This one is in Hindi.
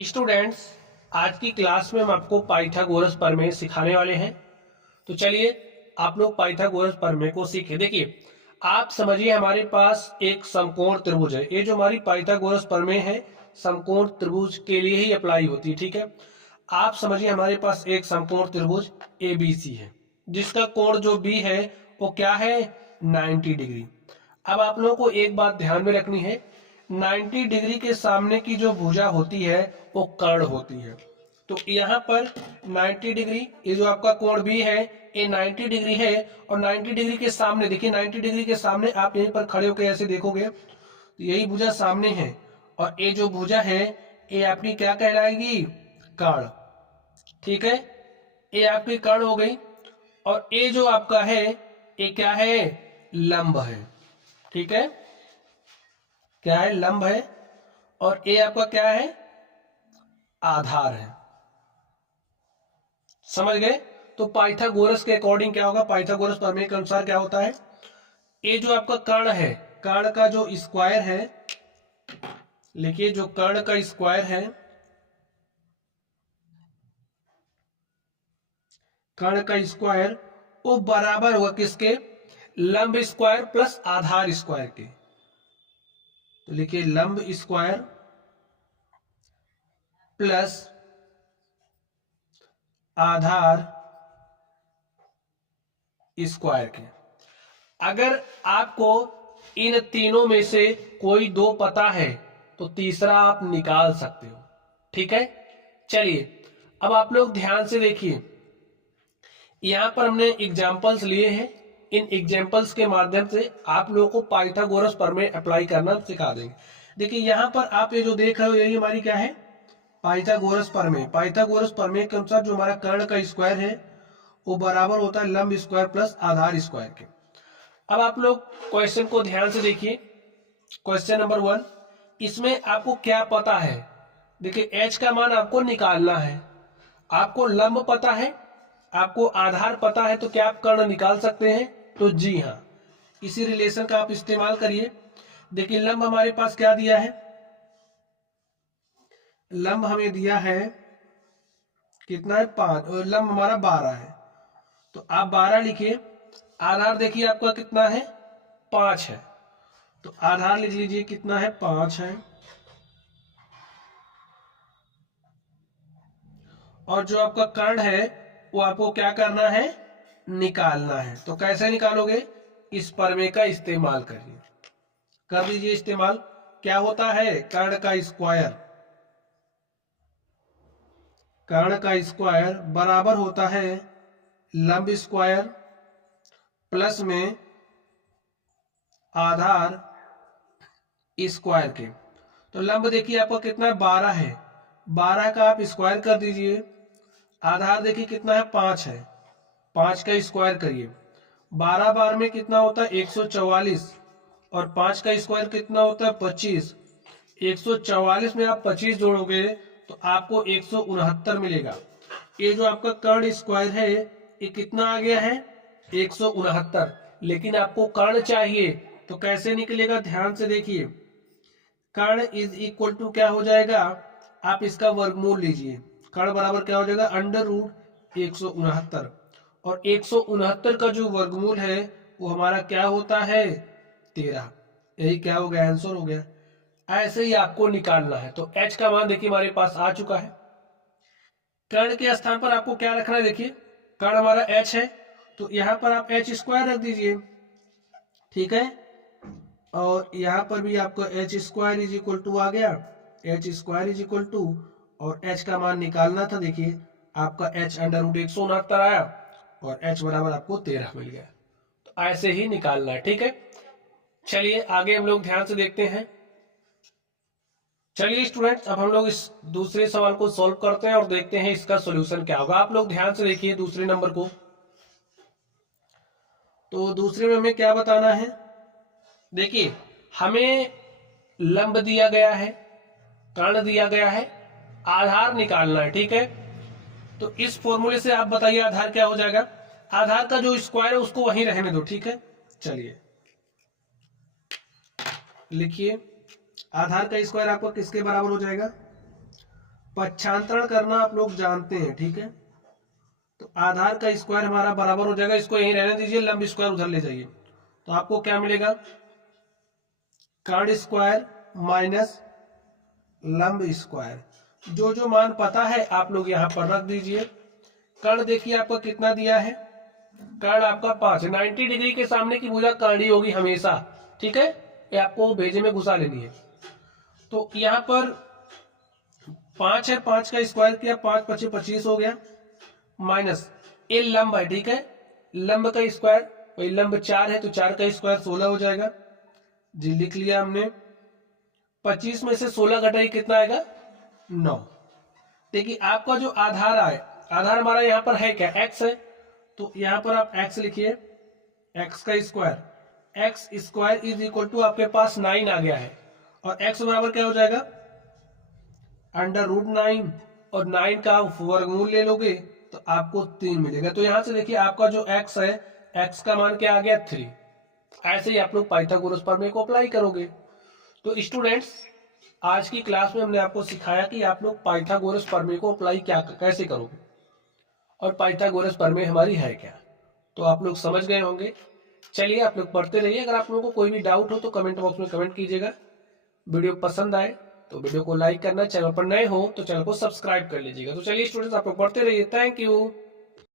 स्टूडेंट्स, आज की क्लास में हम आपको पाइथागोरस प्रमेय सिखाने वाले हैं। तो चलिए आप लोग पाइथागोरस प्रमेय को सीखें। देखिए, आप समझिए हमारे पास एक समकोण त्रिभुज है। ये जो हमारी पाइथागोरस प्रमेय है समकोण त्रिभुज के लिए ही अप्लाई होती है। ठीक है, आप समझिए हमारे पास एक समकोण त्रिभुज ABC है जिसका कोण जो B है वो क्या है 90 डिग्री। अब आप लोगों को एक बात ध्यान में रखनी है, 90 डिग्री के सामने की जो भुजा होती है वो कर्ण होती है। तो यहाँ पर 90 डिग्री, ये जो आपका कोण भी है ये 90 डिग्री है। और 90 डिग्री के सामने देखिए, 90 डिग्री के सामने आप यहीं पर खड़े होकर ऐसे देखोगे तो यही भुजा सामने है। और ये जो भुजा है ये आपकी क्या कहलाएगी, कर्ण। ठीक है, ये आपकी कर्ण हो गई। और ये जो आपका है ये क्या है, लंब है। ठीक है, क्या है, लंब है। और ये आपका क्या है, आधार है। समझ गए। तो पाइथागोरस के अकॉर्डिंग क्या होगा, पाइथागोरस प्रमेय के अनुसार क्या होता है, ये जो आपका कर्ण है, कर्ण का जो स्क्वायर है, लिखिए जो कर्ण का स्क्वायर है, कर्ण का स्क्वायर वो बराबर होगा किसके, लंब स्क्वायर प्लस आधार स्क्वायर के। तो लिखिए लंब स्क्वायर प्लस आधार स्क्वायर के। अगर आपको इन तीनों में से कोई दो पता है तो तीसरा आप निकाल सकते हो। ठीक है, चलिए अब आप लोग ध्यान से देखिए, यहां पर हमने एग्जाम्पल्स लिए हैं। इन एग्जाम्पल्स के माध्यम से आप लोगों को पाइथागोरस प्रमेय अप्लाई करना सिखा देंगे। देखिए यहां पर आप ये जो देख रहे हो यही हमारी क्या है, पाइथागोरस प्रमेय। पाइथागोरस प्रमेय के अनुसार जो हमारा कर्ण का स्क्वायर है वो बराबर होता है लंब स्क्वायर प्लस आधार स्क्वायर के। अब आप लोग क्वेश्चन को ध्यान से देखिए। क्वेश्चन नंबर 1, इसमें आपको क्या पता है। देखिए h का मान आपको निकालना है, आपको लंब पता है, आपको आधार पता है, तो क्या आप कर्ण निकाल सकते हैं, तो जी हाँ, इसी रिलेशन का आप इस्तेमाल करिए। देखिए लंब हमारे पास क्या दिया है, लंब हमें दिया है कितना है 5, और लंब हमारा 12 है। तो आप 12 लिखिए। आधार देखिए आपका कितना है, 5 है। तो आधार लिख लीजिए कितना है, 5 है। और जो आपका कर्ण है वो आपको क्या करना है, निकालना है। तो कैसे निकालोगे, इस प्रमेय का इस्तेमाल करिए, कर दीजिए इस्तेमाल। क्या होता है, कर्ण का स्क्वायर, कर्ण का स्क्वायर बराबर होता है लंब स्क्वायर प्लस में आधार स्क्वायर के। तो लंब देखिए आपका कितना है, 12 है। 12 का आप स्क्वायर कर दीजिए। आधार देखिए कितना है, 5 है। 5 का स्क्वायर करिए। 12 बार में कितना होता है, 144। और 5 का स्क्वायर कितना होता है, 25। 144 में आप 25 जोड़ोगे तो आपको 169 मिलेगा। ये जो आपका कर्ण स्क्वायर है ये कितना आ गया है, 169। लेकिन आपको कर्ण चाहिए तो कैसे निकलेगा, ध्यान से देखिए। कर्ण इज इक्वल टू क्या हो जाएगा, आप इसका वर्गमूल लीजिए। कर्ण बराबर क्या हो जाएगा, अंडर रूट 169। और 169 का जो वर्गमूल है वो हमारा क्या होता है, 13। यही क्या हो गया, आंसर हो गया। ऐसे ही आपको निकालना है। तो h का मान देखिए हमारे पास आ चुका है। कर्ण के स्थान पर आपको क्या रखना है, देखिए कर्ण हमारा h है तो यहां पर आप h स्क्वायर रख दीजिए। ठीक है, और यहां पर भी आपको H square is equal to आ गया, H square is equal to, और h का मान निकालना था। देखिए आपका h अंडर रूट 169 आया और h बराबर आपको 13 मिल गया। तो ऐसे ही निकालना है। ठीक है, चलिए आगे हम लोग ध्यान से देखते हैं। चलिए स्टूडेंट्स, अब हम लोग इस दूसरे सवाल को सॉल्व करते हैं और देखते हैं इसका सॉल्यूशन क्या होगा। आप लोग ध्यान से देखिए दूसरे नंबर को। तो दूसरे में हमें क्या बताना है, देखिए हमें लंब दिया गया है, कर्ण दिया गया है, आधार निकालना है। ठीक है, तो इस फॉर्मूले से आप बताइए आधार क्या हो जाएगा। आधार का जो स्क्वायर है उसको वहीं रहने दो। ठीक है, चलिए लिखिए आधार का स्क्वायर आपको किसके बराबर हो जाएगा, पक्षांतरण करना आप लोग जानते हैं, ठीक है। तो आधार का स्क्वायर हमारा बराबर हो जाएगा, इसको यहीं रहने दीजिए, लंब स्क्वायर उधर ले जाइए, तो आपको क्या मिलेगा, कर्ण स्क्वायर माइनस लंब स्क्वायर। जो जो मान पता है आप लोग यहाँ पर रख दीजिए। कर्ण देखिए आपका कितना दिया है, कर्ण आपका 5 है। 90 डिग्री के सामने की भुजा कर्ण ही होगी हमेशा, ठीक है, ये आपको भेजे में घुसा लेनी है। तो यहाँ पर 5 है, 5 का स्क्वायर किया, 5 पचे 25 हो गया, माइनस ये लंब है, ठीक है, लंब का स्क्वायर, वही लंब 4 है तो 4 का स्क्वायर 16 हो जाएगा जी, लिख लिया हमने। 25 में से 16 घटाई कितना आएगा, 9। देखिए आपका जो आधार आए, आधार हमारा यहाँ पर है क्या, x है, तो यहाँ पर आप x लिखिए, x का square, x square is equal to आपके पास 9 आ गया है, और x बराबर क्या हो जाएगा, √9, और 9 का वर्गमूल ले लोगे तो आपको 3 मिलेगा। तो यहां से देखिए आपका जो x है, x का मान क्या आ गया, 3। ऐसे ही आप लोग पाइथागोरस प्रमेय को अप्लाई करोगे। तो स्टूडेंट्स, आज की क्लास में हमने आपको सिखाया कि आप लोग पाइथागोरस प्रमेय को अप्लाई कैसे करोगे, और पाइथागोरस प्रमेय हमारी है क्या, तो आप लोग समझ गए होंगे। चलिए आप लोग पढ़ते रहिए, अगर आप लोगों को कोई भी डाउट हो तो कमेंट बॉक्स में कमेंट कीजिएगा। वीडियो पसंद आए तो वीडियो को लाइक करना, चैनल पर नए हो तो चैनल को सब्सक्राइब कर लीजिएगा। तो चलिए स्टूडेंट्स, आप लोग पढ़ते रहिए। Thank you.